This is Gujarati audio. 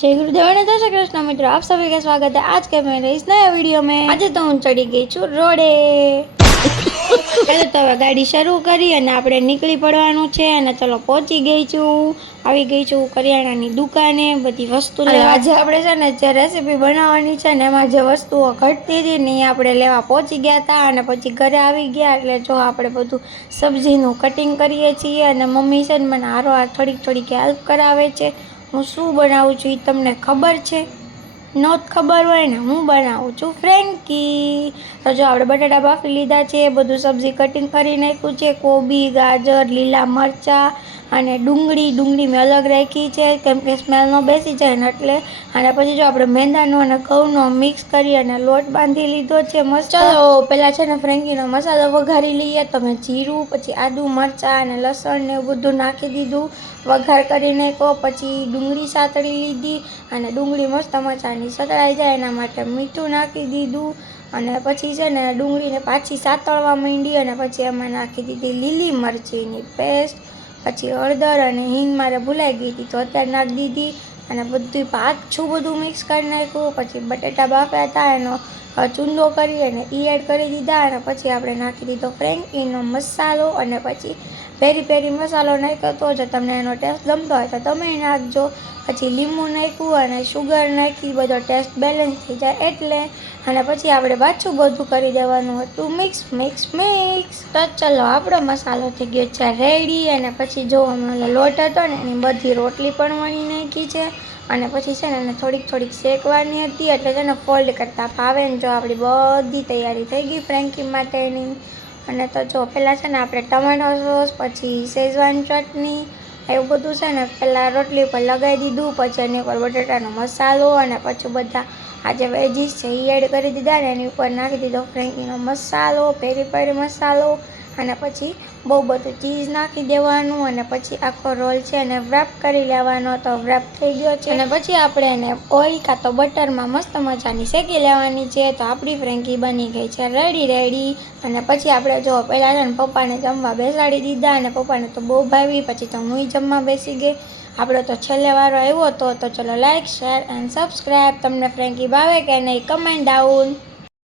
जय गुरुदेव ने दर्शक कृष्ण मित्रों, आप सभी का स्वागत है आज के मेरे इस नए वीडियो में। आज तो हूँ चढ़ी गई छू रोडे। पहले तो हवे गाड़ी शरू करी अने आपणे निकली पड़वानुं छे अने चलो पहोंची गई छूं। આવી ગઈ છું કરિયાણાની દુકાને બધી વસ્તુ લેવા। આજે આપણે છે ને જે રેસીપી બનાવવાની છે ને એમાં જે વસ્તુઓ ઘટતી હતી ને એ આપણે લેવા પહોંચી ગયા હતા અને પછી ઘરે આવી ગયા એટલે જો આપણે બધું સબ્જીનું કટિંગ કરીએ છીએ અને મમ્મી છે ને મને હારોહાર થોડીક હેલ્પ કરાવે છે। હું શું બનાવું છું એ તમને ખબર છે? નોત ખબર હોય ને હું બનાવું છું ફ્રેન્કી। તો જો આપણે બટાટા બાફી લીધા છે, બધું સબ્જી કટિંગ કરી નાખ્યું છે, કોબી, ગાજર, લીલા મરચાં અને ડુંગળી મેં અલગ રાખી છે કેમ કે સ્મેલ ન બેસી જાય ને એટલે। અને પછી જો આપણે મેંદાનો અને ઘઉંનો મિક્સ કરી અને લોટ બાંધી લીધો છે મસ્ત। ચલો પહેલાં છે ને ફ્રેન્કીનો મસાલો વઘારી લઈએ। તો મેં જીરું, પછી આદું, મરચાં અને લસણ ને એવું બધું નાખી દીધું, વઘાર કરી નાખ્યો। પછી ડુંગળી સાતળી લીધી અને ડુંગળી મસ્ત મચાની સતળાઈ જાય એના માટે મીઠું નાખી દીધું અને પછી છે ને ડુંગળીને પાછી સાતળવા માંડી અને પછી એમાં નાખી દીધી લીલી મરચીની પેસ્ટ, પછી હળદર અને હિંગ મારે ભૂલાઈ ગઈ હતી તો અત્યારે નાખી દીધી અને બધું પાછું બધું મિક્સ કરી નાખ્યું। પછી બટેટા બાફ્યા હતા એનો ચૂંદો કરી અને એ એડ કરી દીધા અને પછી આપણે નાખી દીધો ફ્રેન્કીનો મસાલો અને પછી પેરી પેરી મસાલો નાખ્યો તો જો તમને એનો ટેસ્ટ ગમતો હોય તો તમે નાખજો। પછી લીંબુ નાખ્યું અને શુગર નાખી, બધો ટેસ્ટ બેલેન્સ થઈ જાય એટલે। અને પછી આપણે પાછું બધું કરી દેવાનું હતું મિક્સ। તો ચલો આપણો મસાલો થઈ ગયો છે રેડી। અને પછી જો અમે લોટ હતો ને એની બધી રોટલી પણ વણી નાખી છે અને પછી છે ને એને થોડીક શેકવાની હતી એટલે છે ને ફોલ્ડ કરતાં ફાવે ને। જો આપણી બધી તૈયારી થઈ ગઈ ફ્રેન્કી માટેની। અને તો જો પહેલાં છે ને આપણે ટમેટો સોસ, પછી શેઝવાન ચટણી એવું બધું છે ને પહેલાં રોટલી ઉપર લગાવી દીધું, પછી એની ઉપર બટાટાનો મસાલો અને પછી બધા આ જે વેજીસ છે એ એડ કરી દીધા ને એની ઉપર નાખી દીધો ફ્રેન્કીનો મસાલો, પેરી પેરી મસાલો અને પછી બહુ બધું ચીઝ નાખી દેવાનું અને પછી આખો રોલ છે એને વ્રેપ કરી લેવાનો। તો વ્રેપ થઈ ગયો છે અને પછી આપણે એને ઓઇલ કાં તો બટરમાં મસ્ત મજાની શેકી લેવાની છે। તો આપણી ફ્રેન્કી બની ગઈ છે રેડી। અને પછી આપણે જો પહેલાં છે ને પપ્પાને જમવા બેસાડી દીધા અને પપ્પાને તો બહુ ભાવી, પછી તો હું જમવા બેસી ગઈ। આપણો તો છેલ્લે વારો આવ્યો હતો। તો ચલો લાઇક, શેર એન્ડ સબસ્ક્રાઈબ। તમને ફ્રેન્કી ભાવે કે નહીં કમેન્ટ ડાઉન।